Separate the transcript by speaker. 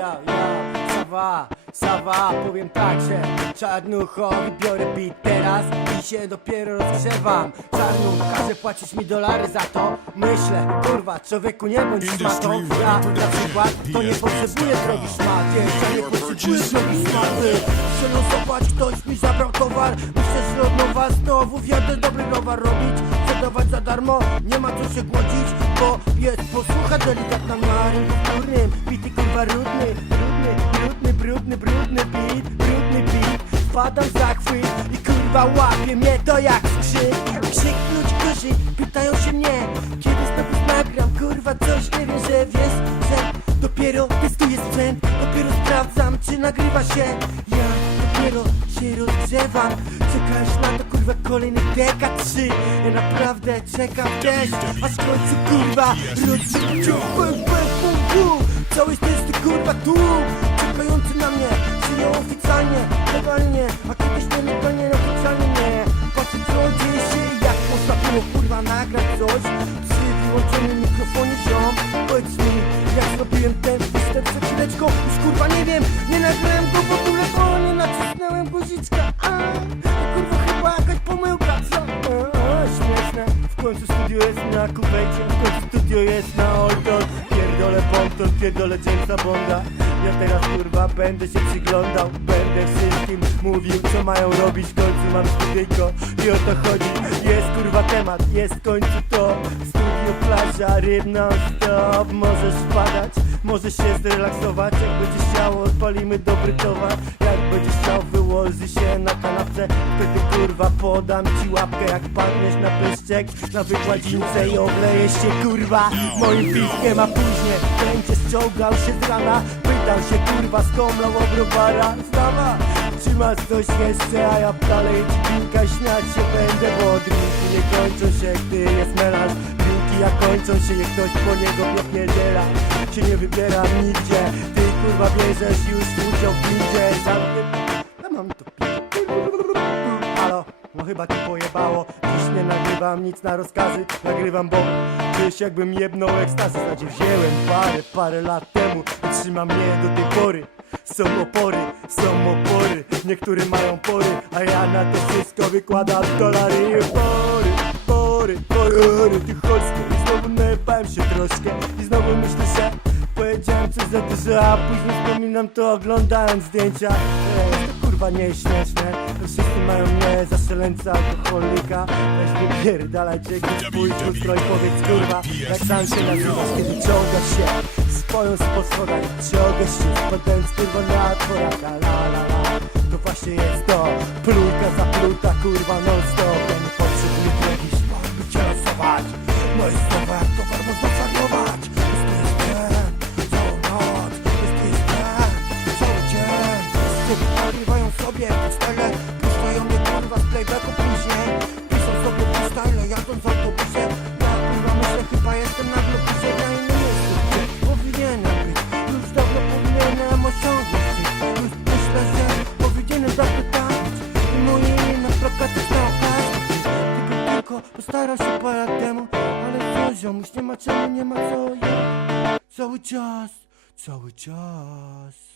Speaker 1: ja, ja, sawa, sawa Powiem tak, że czarnuchowi biorę beat teraz I się dopiero rozgrzewam. Czarnum każe płacić mi dolary za to? Myślę, kurwa, człowieku nie bądź szmatą. Ja na przykład to nie potrzebuję drogi szmat ja nie potrzebuję drogi szmaty. Chcę losować, ktoś mi zabrał towar. Myślę, że od nowa znowu wjadę dobry browar robić dawać za darmo, nie ma co się głodzić Bo jest posłucha delikatna na rynku wtórnym Bity kurwa rudny, brudny, brudny, brudny, brudny beat Brudny beat, wpadam w zachwyt I kurwa łapie mnie to jak skrzyk Krzyknąć gorzej, pytają się mnie Kiedy znowu nagram, kurwa coś nie wiem, że wiesz Że dopiero testuję sprzęt. Dopiero sprawdzam, czy nagrywa się. Ja dopiero się rozgrzewam. Czekasz na to kurwa kolejny deka trzy Ja naprawdę czekam też Aż w końcu kurwa rozgrzewam bum, bum, bum, bum. Cały testy kurwa tu. Czekający na mnie Żyją oficjalnie, legalnie. A kiedyś nie legalnie, oficjalnie nie. Patrzę co dzieje się jak można było kurwa nagrać coś? Przy wyłączonym mikrofonie ziom. Powiedz mi, jak zrobiłem ten występ przed chwileczką? Już kurwa nie wiem, nie nagrałem go w ogóle Bo nie nacisnąłem guziczka. A, W końcu studio jest na kuwejcie W końcu studio jest na Olton. Pierdolę Ponton, pierdolę Jamesa Bonda. Ja teraz kurwa będę się przyglądał. Będę wszystkim mówił co mają robić. W końcu mam studyjko i o to chodzi. Jest temat, jest w końcu to. Studio plaża, ryb non stop Możesz wpadać, możesz się zrelaksować. Jak będziesz chciał odpalimy dobry towar. Jak będziesz chciał wyłoży się na kanapce. Wtedy kurwa podam ci łapkę. Jak padniesz na pyszczek Na wykładzince i obleję się kurwa. Moim piskiem a później. Będzie ściągał się z rana. Pytał się kurwa skomlał o browara Stawa czy masz coś jeszcze, a ja dalej ci pinka śmiać się będę Bo drinki nie kończą się, gdy jest melanż. Drinki jak kończą się, jak ktoś po niego pierdziela Się nie wybieram nigdzie, ty kurwa bierzesz już udział w windzie. Zamknę... Ja mam to no chyba cię pojebało. Dziś nie nagrywam nic na rozkazy. Nagrywam, bo czujesz jakbym jebnął ekstazy Znaczy wzięłem parę, parę lat temu. I trzyma mnie do tej pory. Są opory, są opory. Niektóre mają pory, a ja na to wszystko wykładam dolary. Pory, pory, pory Ty cholsko i znowu najebałem się troszkę. I znowu myślę, że powiedziałem coś za dużo A później wspominam to oglądając zdjęcia kurwa nieśmieszne. Wszyscy mają mnie za szaleńca alkoholika. Weź wypierdalajcie jakiś twój ustrój Powiedz kurwa, jak sam się nazywasz Kiedy ciągasz się swoją spod schodach Ciągasz się spadając kurwa na tworaka. La la la, to właśnie jest to. Plujka zapluta kurwa non stop Ja nie potrzebuję szmat, by cię losować No i znowu jak towar można narywają sobie freestyle Puszczają mnie kurwa z playbacku później. Piszą sobie freestyle jadąc w autobusie. Ja kurwa myślę chyba jestem na globusie Na innym miejscu gdzie powinienem być. Już dawno powinienem osiągnąć. Już myślę, że powinienem zapytać. I moje imię na plakatach na okazji Gdybym tylko postarał się parę lat temu Ale co ziomuś, nie ma czemu, nie ma co ja. Cały czas, cały czas